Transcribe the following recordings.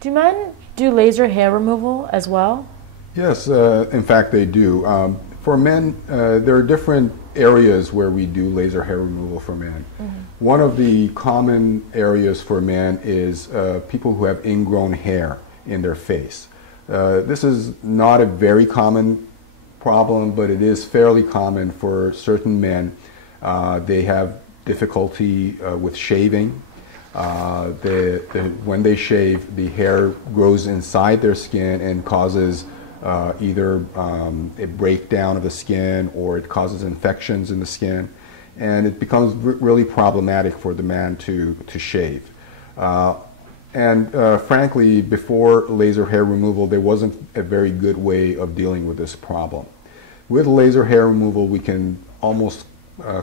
Do men do laser hair removal as well? Yes, in fact they do. For men, there are different areas where we do laser hair removal for men. One of the common areas for men is people who have ingrown hair in their face. This is not a very common problem, but it is fairly common for certain men. They have difficulty with shaving. When they shave, the hair grows inside their skin and causes either a breakdown of the skin, or it causes infections in the skin, and it becomes really problematic for the man to shave. Frankly, before laser hair removal, there wasn't a very good way of dealing with this problem. With laser hair removal, we can almost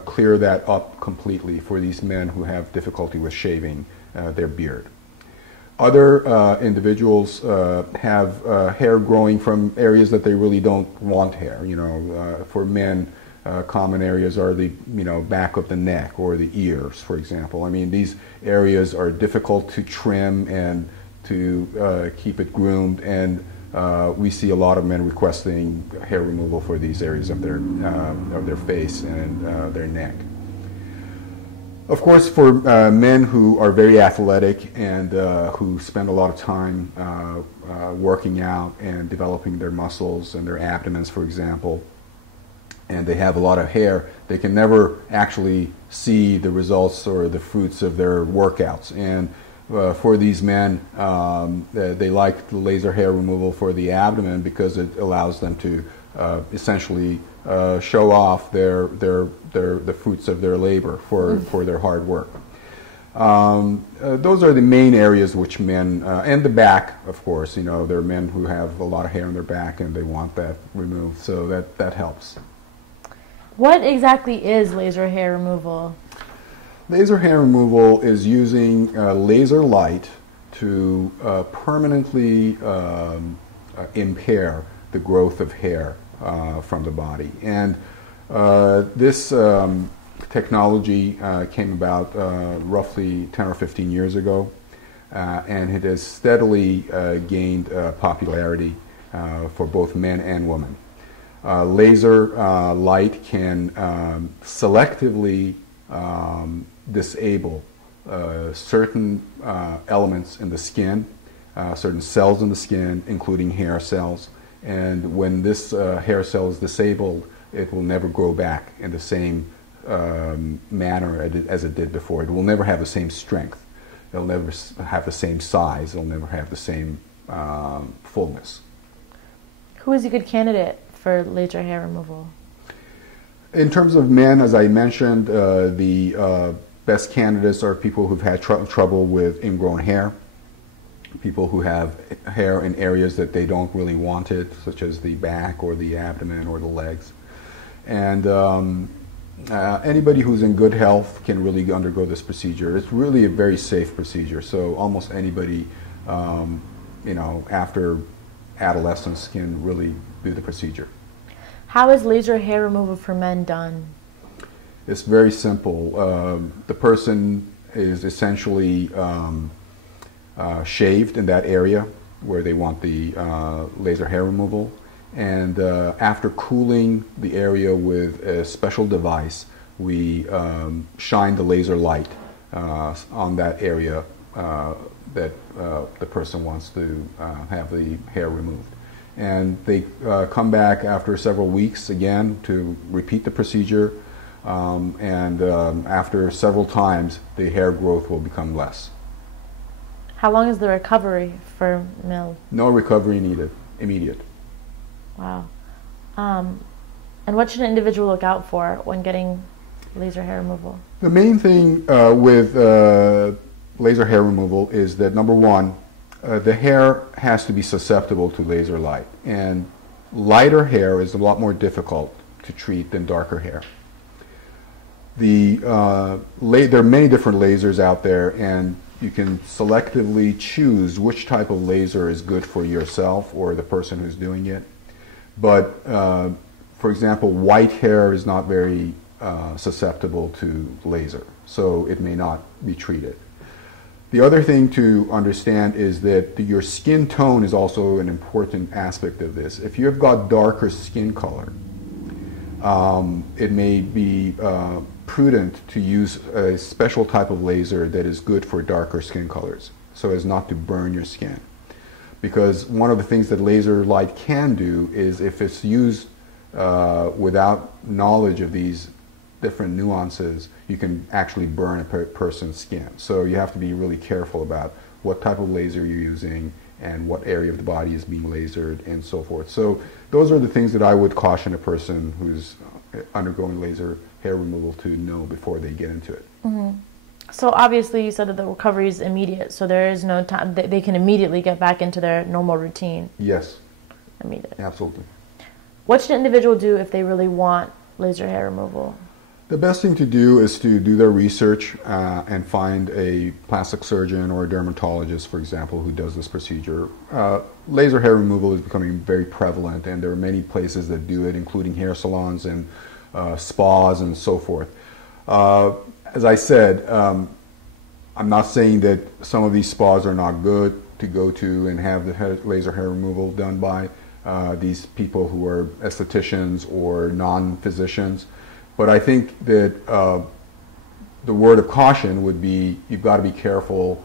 clear that up completely for these men who have difficulty with shaving their beard. Other individuals have hair growing from areas that they really don't want hair. For men, common areas are the back of the neck or the ears, for example. I mean, these areas are difficult to trim and to keep it groomed, and we see a lot of men requesting hair removal for these areas of their face and their neck. Of course, for men who are very athletic and who spend a lot of time working out and developing their muscles and their abdomens, for example, and they have a lot of hair, they can never actually see the results or the fruits of their workouts. And for these men, they like the laser hair removal for the abdomen because it allows them to essentially show off the fruits of their labor for their hard work. Those are the main areas which men, and the back, of course. There are men who have a lot of hair on their back and they want that removed, so that helps. What exactly is laser hair removal? Laser hair removal is using laser light to permanently impair the growth of hair from the body. And this technology came about roughly 10 or 15 years ago, and it has steadily gained popularity for both men and women. Laser light can selectively disable certain elements in the skin, certain cells in the skin, including hair cells. And when this hair cell is disabled, it will never grow back in the same manner as it did before. It will never have the same strength. It'll never have the same size. It'll never have the same fullness. Who is a good candidate for laser hair removal? In terms of men, as I mentioned, the best candidates are people who've had trouble with ingrown hair, people who have hair in areas that they don't really want it, such as the back or the abdomen or the legs. And anybody who's in good health can really undergo this procedure. It's really a very safe procedure, so almost anybody, after adolescence can really do the procedure. How is laser hair removal for men done? It's very simple. The person is essentially shaved in that area where they want the laser hair removal, and after cooling the area with a special device, we shine the laser light on that area that the person wants to have the hair removed. And they come back after several weeks again to repeat the procedure, and after several times the hair growth will become less. How long is the recovery for male? No recovery needed, immediate. Wow. And what should an individual look out for when getting laser hair removal? The main thing with laser hair removal is that, number one, the hair has to be susceptible to laser light, and lighter hair is a lot more difficult to treat than darker hair. There are many different lasers out there, and you can selectively choose which type of laser is good for yourself or the person who's doing it. But for example, white hair is not very susceptible to laser, so it may not be treated. The other thing to understand is that your skin tone is also an important aspect of this. If you've got darker skin color, it may be prudent to use a special type of laser that is good for darker skin colors, so as not to burn your skin. Because one of the things that laser light can do is, if it's used without knowledge of these different nuances, you can actually burn a person's skin. So you have to be really careful about what type of laser you're using and what area of the body is being lasered and so forth. So those are the things that I would caution a person who's undergoing laser hair removal to know before they get into it. Mm-hmm. So obviously you said that the recovery is immediate, so there is no time, they can immediately get back into their normal routine. Yes. Immediately. Absolutely. What should an individual do if they really want laser hair removal? The best thing to do is to do their research and find a plastic surgeon or a dermatologist, for example, who does this procedure. Laser hair removal is becoming very prevalent, and there are many places that do it, including hair salons and spas and so forth. As I said, I'm not saying that some of these spas are not good to go to and have the laser hair removal done by these people who are estheticians or non-physicians. But I think that the word of caution would be, you've got to be careful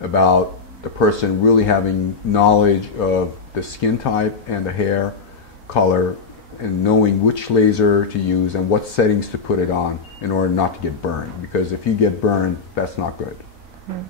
about the person really having knowledge of the skin type and the hair color, and knowing which laser to use and what settings to put it on in order not to get burned. Because if you get burned, that's not good. Mm-hmm.